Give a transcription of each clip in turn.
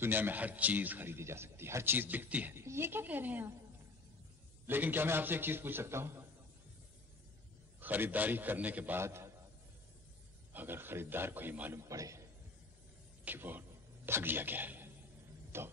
दुनिया में हर चीज खरीदी जा सकती है, हर चीज बिकती है। ये क्या कह रहे हैं आप? लेकिन क्या मैं आपसे एक चीज पूछ सकता हूँ? खरीदारी करने के बाद अगर खरीदार को ये मालूम पड़े कि वो ठग लिया गया है तो?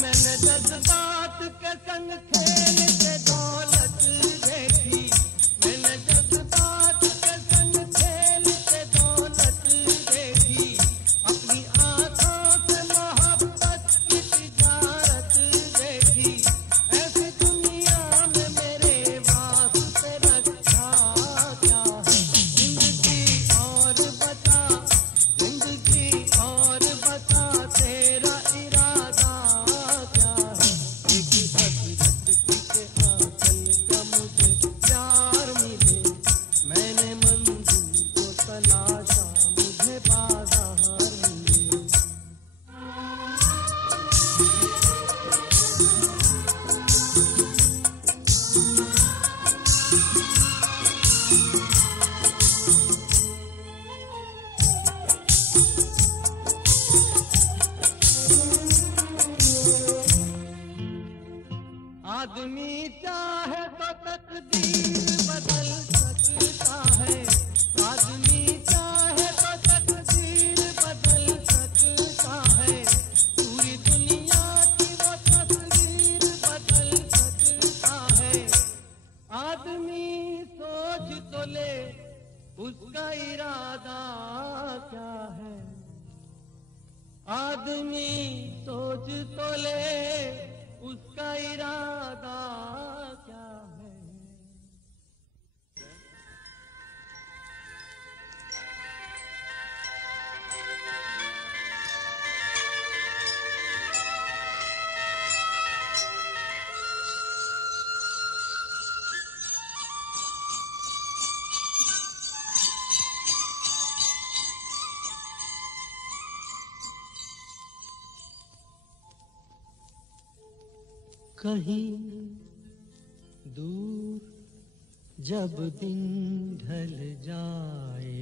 मैंने जज्बात के संग खेलते दौलत देखी, मैंने जज्बात के संग खेलते दौलत देखी, अपनी आंखों से मोहब्बत की तिजारत देखी, ऐसी दुनिया में मेरे वास्ते रखा क्या है। जिंदगी और बता तेरा इरादा क्या है। एक हकीकत के आंचल का मुझे प्यार मिले, मैंने मंजिल को तलाशा मुझे बाजार मिले। आदमी चाहे तो तकदीर बदल सकता है, आदमी चाहे तो तकदीर बदल सकता है, पूरी दुनिया की वो तस्वीर बदल सकता है। आदमी सोच तो ले उसका इरादा क्या है, आदमी सोच तो ले उसका इरादा क्या है। कहीं दूर जब दिन ढल जाए,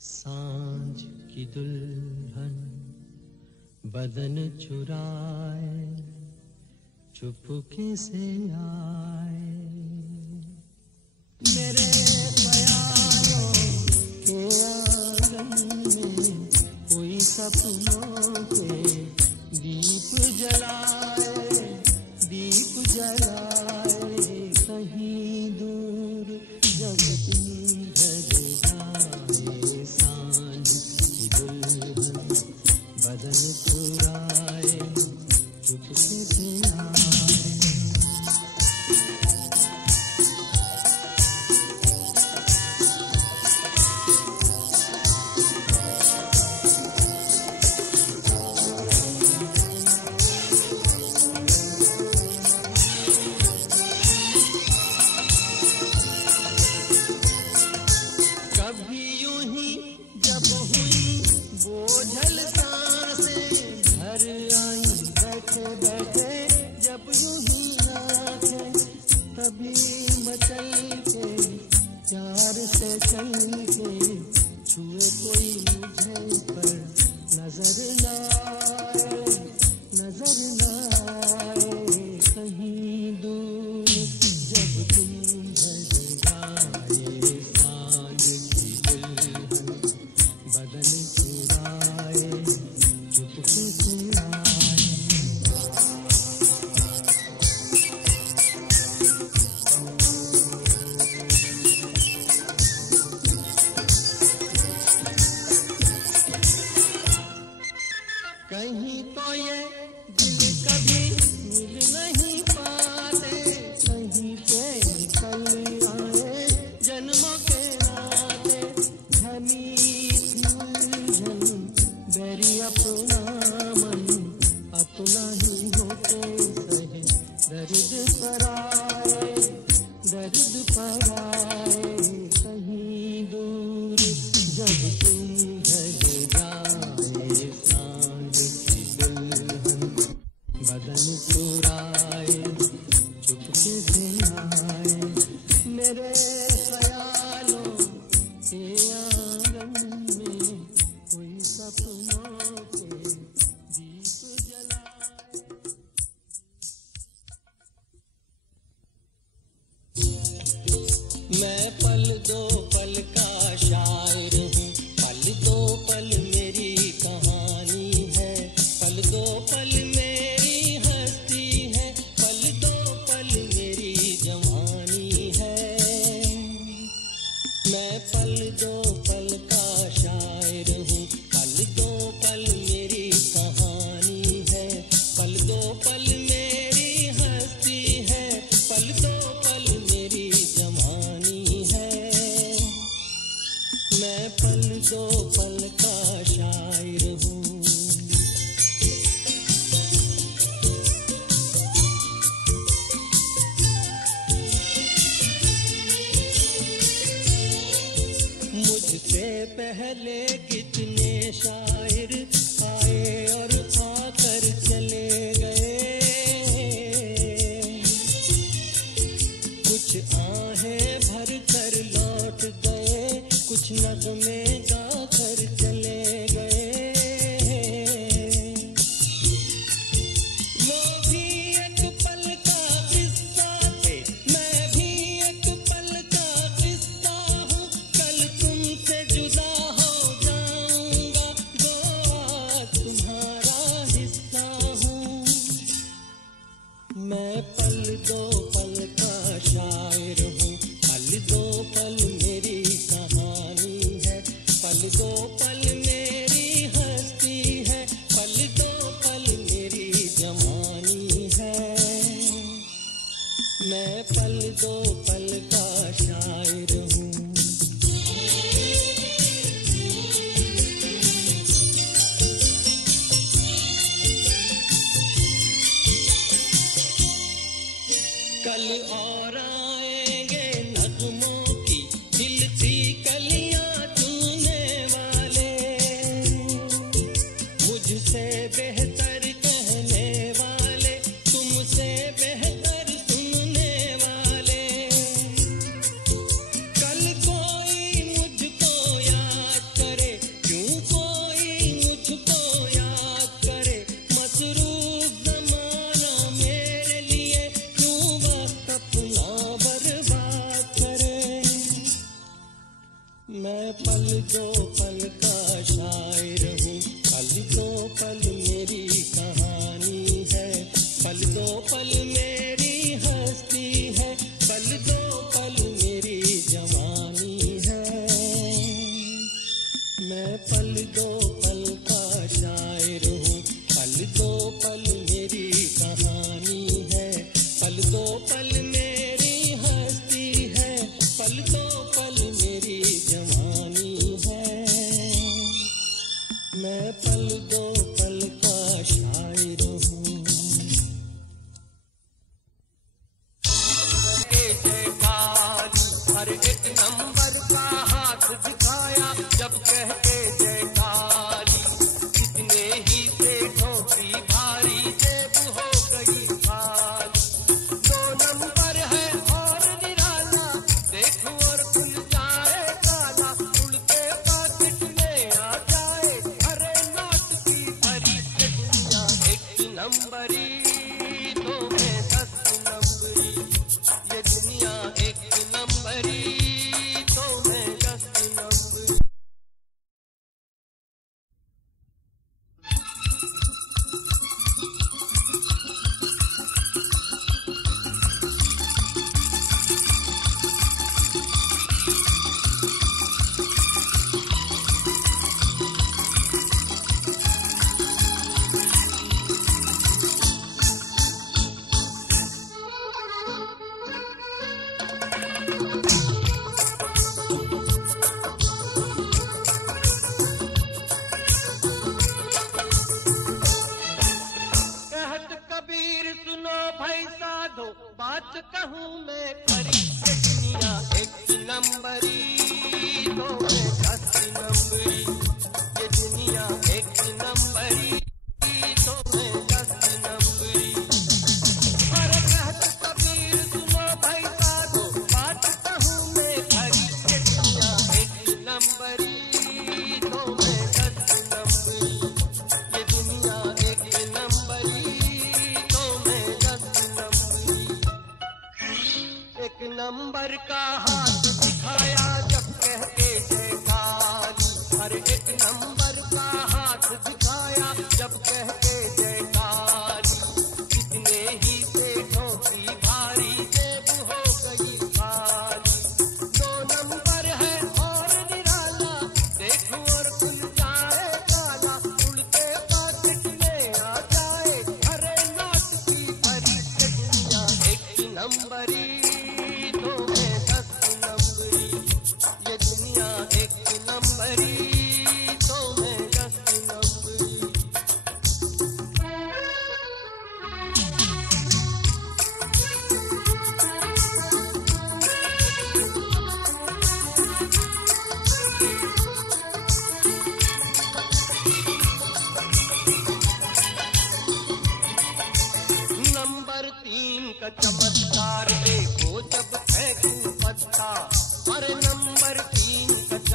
सांझ की दुल्हन बदन चुराए चुपके से आए। मेरे ख्यालों के आंगन में कोई सपनों के दीप जलाए, दीप जलाए। कहीं दूर जब दिन ढल जाए, सांझ की दुल्हन बदन चुराए चुपके से आए। कहीं तो ये दिल मैं पल दो पल का शायर हूँ, पल दो पल मेरी कहानी है, पल दो पल मेरी हस्ती है, पल दो पल मेरी जवानी है। मैं पल दो पल का शायर हूँ। मुझसे पहले कितने शायर आए और आकर चले गए, कुछ आहें भर कर लौट गए, कुछ नगमे गाकर चले गए। वो भी एक पल का किस्सा थे, मैं भी एक पल का किस्सा हूँ, कल तुमसे जुदा हो जाऊंगा, जो आज तुम्हारा हिस्सा हूँ। मैं पल दो पल का शायर हूँ, पल दो पल मेरी कहानी है, पल दो पल मेरी हस्ती है, पल दो पल मेरी जवानी है। मैं पल दो पल का शायर हूँ। कल और आएंगे नगमों की खिलती कलियां चुनने वाले, मुझसे बेहतर कहने वाले, तुमसे बेहतर सुनने वाले। कल कोई मुझको याद करे, क्यों कोई मुझको याद करे, मसरूफ ज़माना मेरे लिए क्यों वक्त अपना बर्बाद करे। मैं पल दो पल का शायर हूँ, पल दो पल मेरी कहानी है, पल दो पल मेरी हस्ती है, पल दो पल मेरी जवानी है। मैं पल दो पल का शायर हूँ, पल दो पल मेरी कहानी है, पल दो पल मेरी हस्ती है, पल दो पल मेरी जवानी है। मैं पल दो पल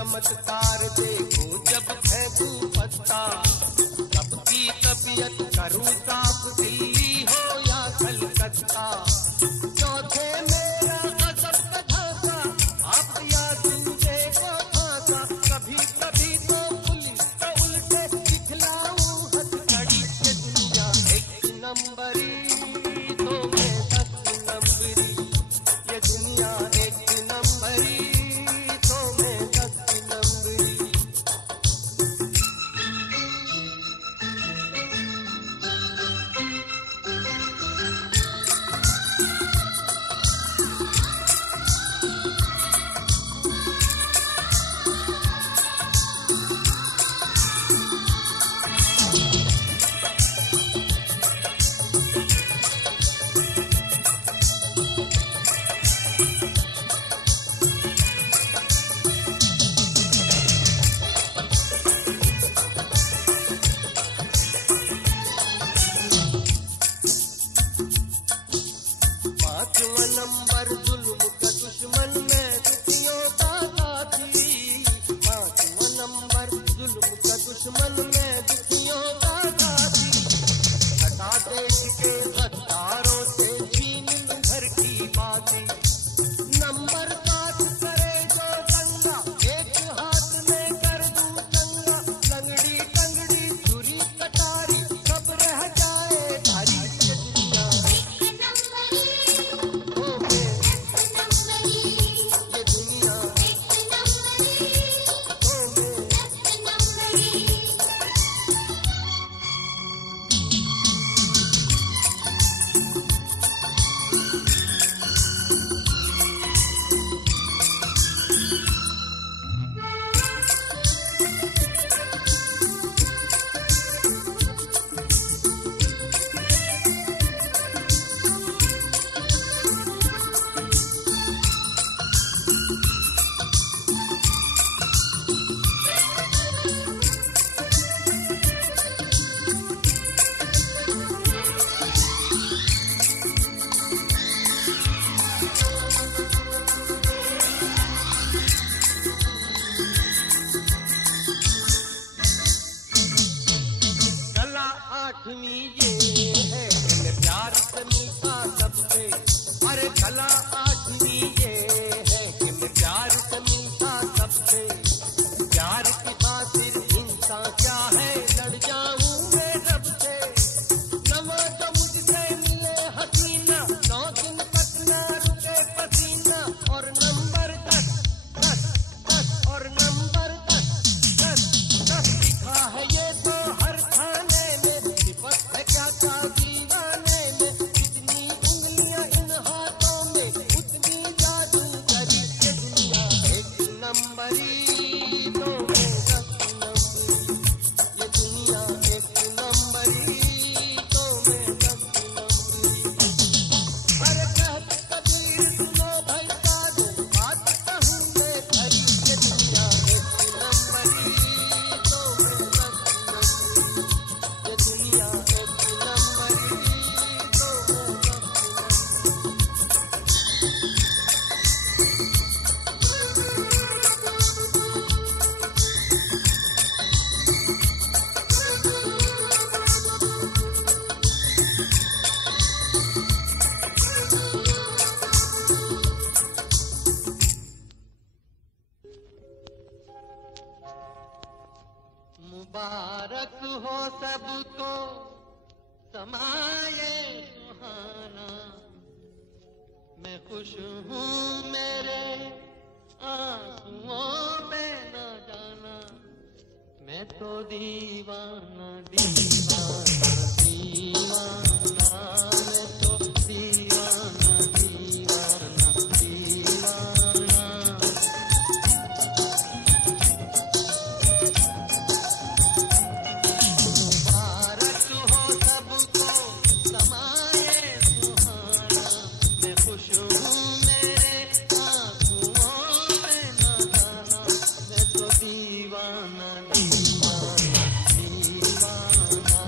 चमत्कार देखो जब फेंकूं पत्ता, सबकी तबीयत करूं साफ, दिल्ली हो या कलकत्ता। चौथे मेरा गजब का ढांचा, आप या दूजे को फांसा, कभी कभी तो पुलिस को उल्टे दिखलाऊं हथकड़ी के दुनिया एक नंबरी, तो मैं 10 नंबरी, ये दुनिया एक नंबरी, तो मैं 10 नंबरी। पांचवा नंबर जुल्म का दुश्मन मैं दुखियों का साथी, पांचवा नंबर जुल्म का दुश्मन मैं दुखियों का साथी। हटा देश के गद्दारों से छीन लूं घर की बातें, नंबर 7 करे जो दंगा, एक हाथ में कर दूं चंगा। लंगड़ी टंगड़ी छुरी कटारी सब रह जाए भारी, ये दुनिया कला 8वीं ये है कि मैं प्यार से मीठा सबसे, अरे कला 8वीं ये है कि मैं प्यार से मीठा सबसे। प्यार की खातिर इंसान क्या है, लड़ जाऊं मैं रब से। नवा तो मुझसे मिले हसीना, 9 दिन तक ना रुके पसीना, और नंबर 10 10 10 और नंबर 10 10 10 लिखा है ये तो हर खाने में, सिफत है क्या था दीवाने में। जितनी उंगलियां इन हाथों में उतनी जादूगरी, ये दुनिया एक नंबरी, तो मैं 10 नंबरी, ये दुनिया एक नंबरी, तो मैं 10 नंबरी। अरे कहत कबीर सुनो भाई साधो, बात कहूँ मैं खरी, ये दुनिया एक नंबरी, तो मैं 10 नंबरी, ये दुनिया एक नंबरी, तो मैं 10 नंबरी। मुबारक हो सबको समाये सुहाना, मैं खुश हूँ मेरे आंसुओं पे न जाना। मैं तो दीवाना दीवाना दीवाना, मैं तो दीवाना दीवाना दीवाना। मुबारक हो सबको समाये सुहाना, मैं खुश हूँ मेरे आंसुओं पे न जाना। मैं तो दीवाना दीवाना दीवाना।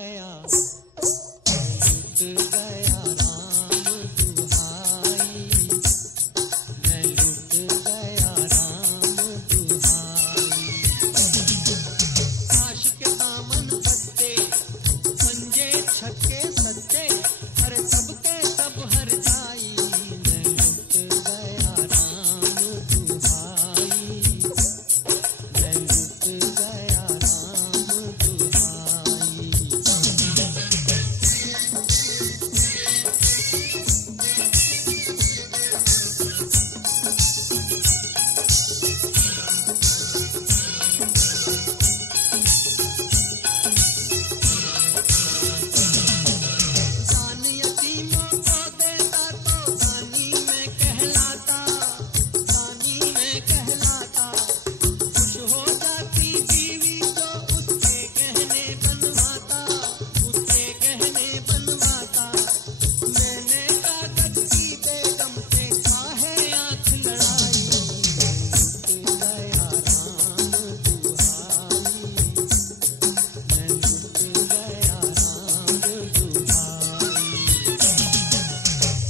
गया, लुट गया राम दुहाई, मैं लुट गया राम दुहाई। काश के दामन बट्टे, पंजे छक्के सट्टे, अरे सबके सब हर जाई, मैं लुट गया राम दुहाई, मैं लुट गया राम दुहाई। जान यतीमों को देता तो जानी में कहलाता, जानी में कहलाता। खुश हो जाती बीवी तो उसके गहने बनवाता, उसके गहने बनवाता। मैंने कागज की बेगम से काहे आँख लड़ाई, मैं लुट गया राम दुहाई, मैं लुट गया राम दुहाई।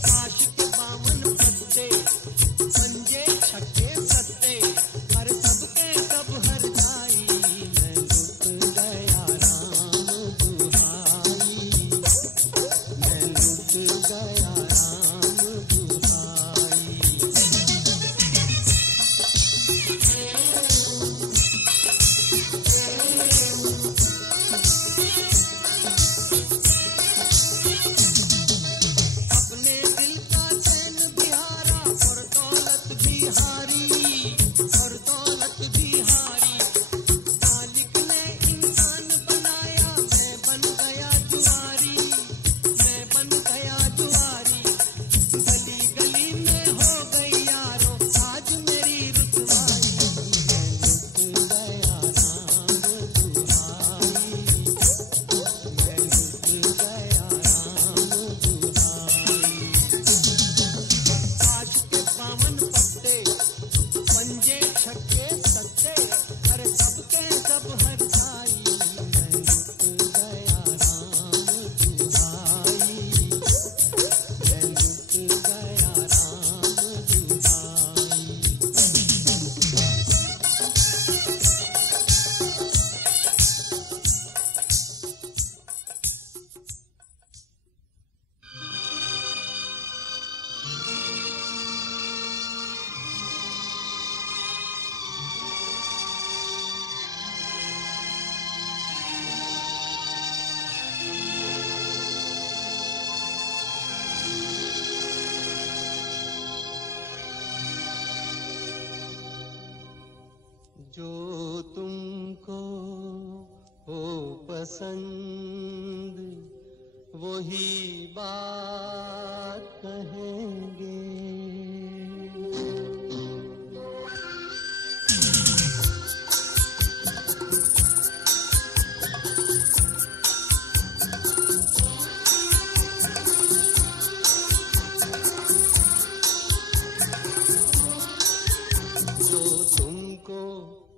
काश के बावन पत्ते, पंजे छक्के सट्टे, हर सबके सब हर जाई, मैं लुट गया राम दुहाई, मैं लुट गया राम दुहाई। अपने दिल का चैन बिहारा और दौलत भी हारी, और दौलत भी हारी। मालिक ने इंसान बनाया, मैं बन गया जुआरी, मैं बन गया जुआरी। गली गली में हो गई यारो आज मेरी रुसवाई, मैं लुट गया राम दुहाई, मैं लुट गया राम दुहाई। काश के बावन पत्ते, पंजे छक्के सट्टे, अरे सबके सब हर जाई, मैं लुट गया राम दुहाई, मैं लुट गया राम दुहाई। जो तुमको हो पसंद वही बात कहेंगे। जो तुमको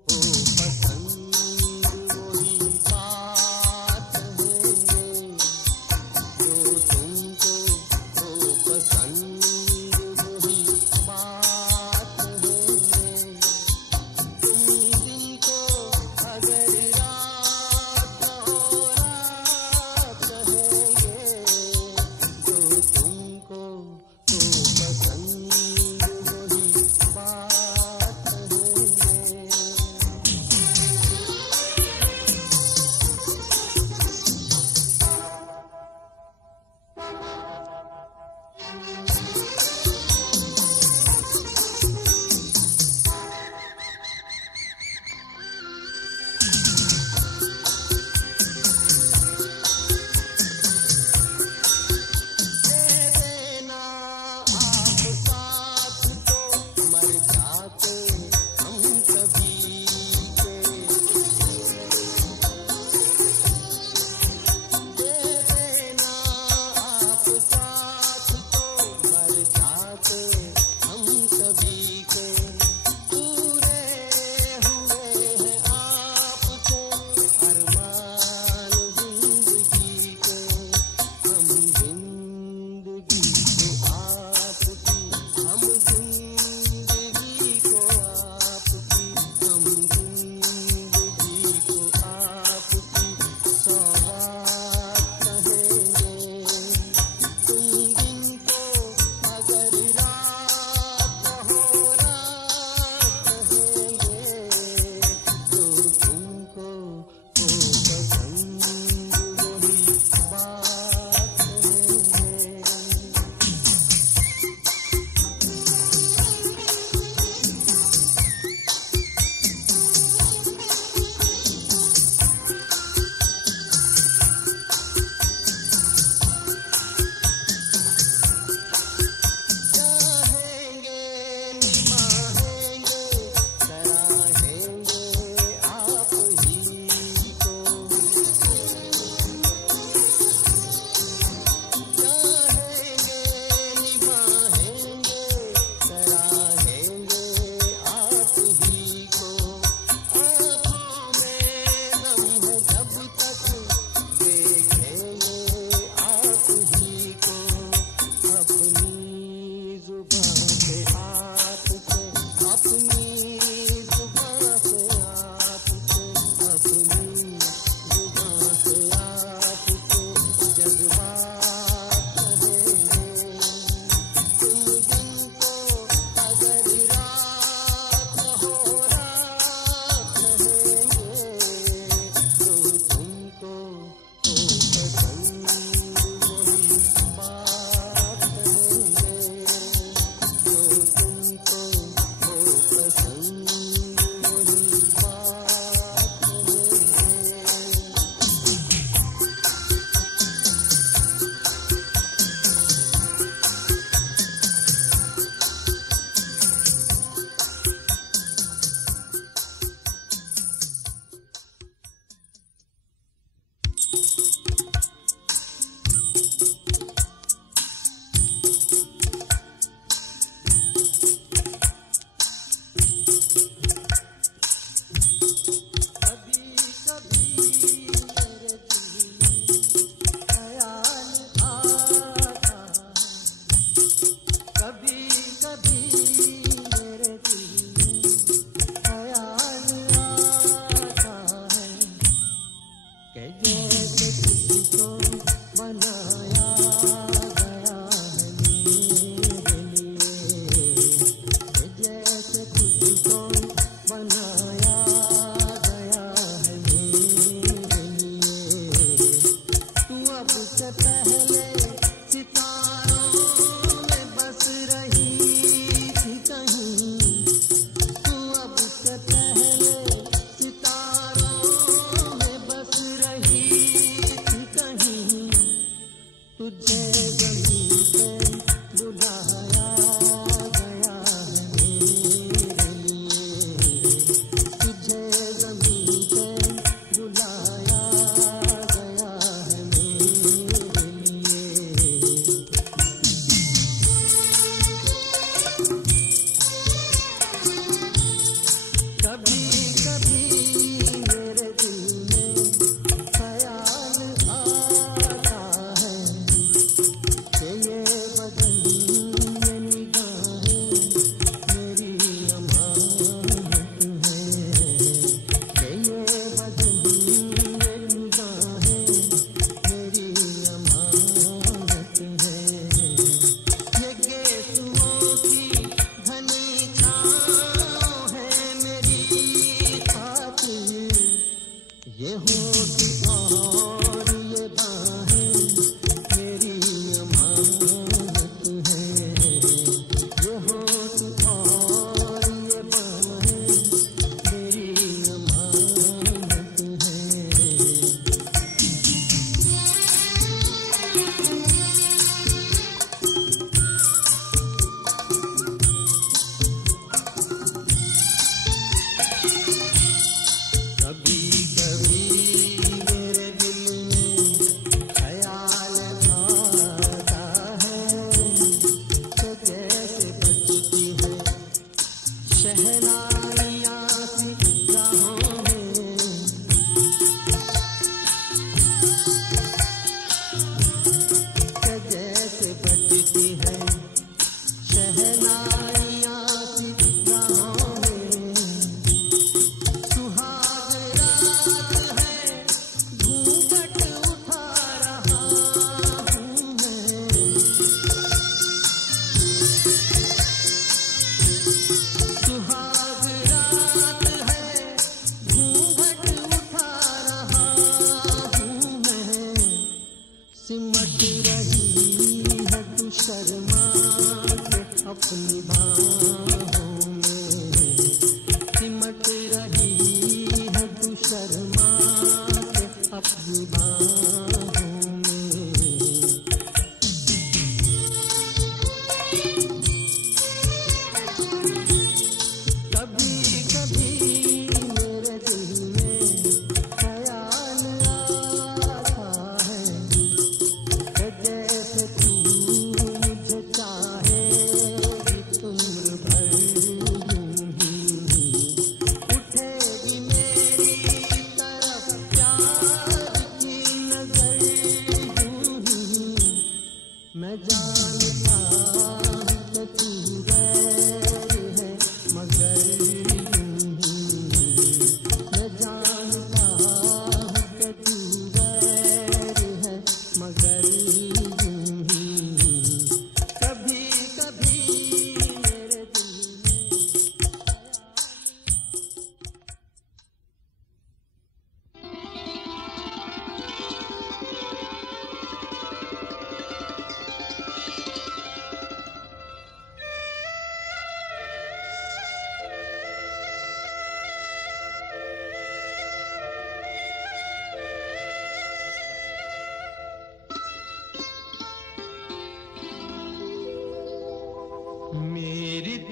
हो पसंद वही बात कहेंगे, जो तुमको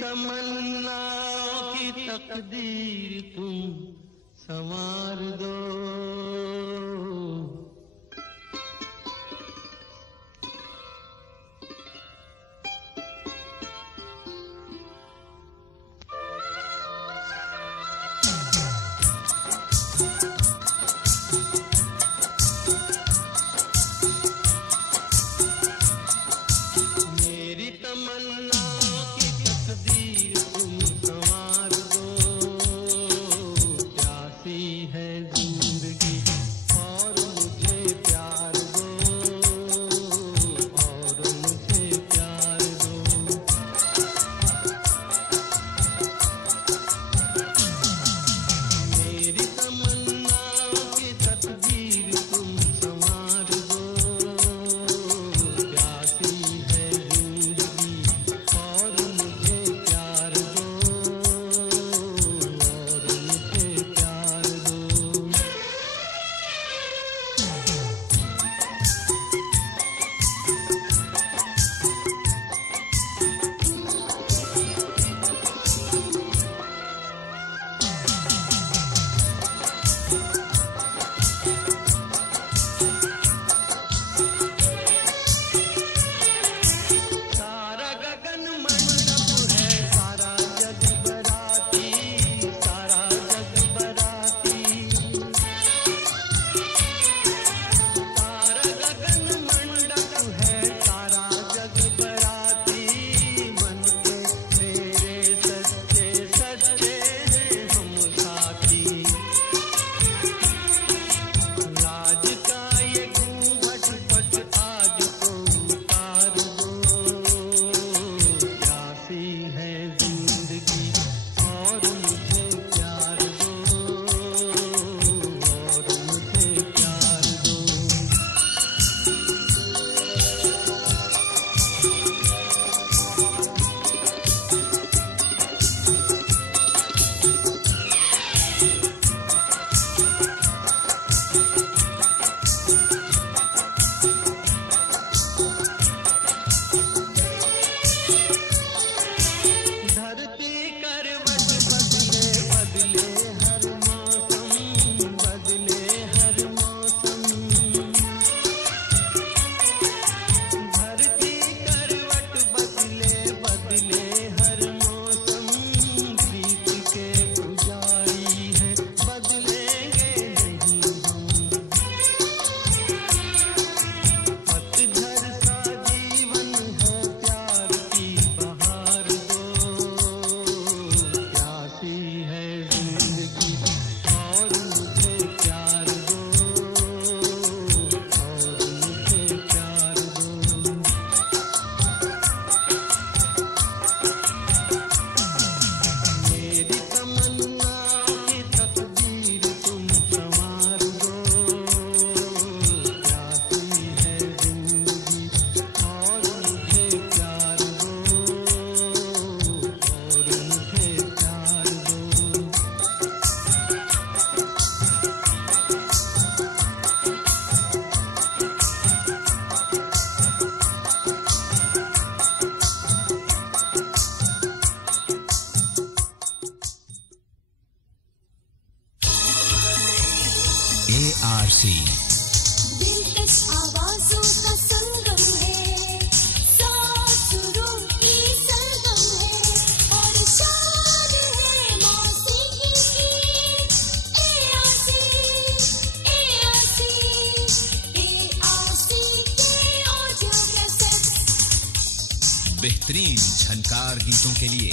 तमन्नाओं की तकदीर तुम संवार दो। मेरी तमन्ना है जिंदगी बेहतरीन झनकार गीतों के लिए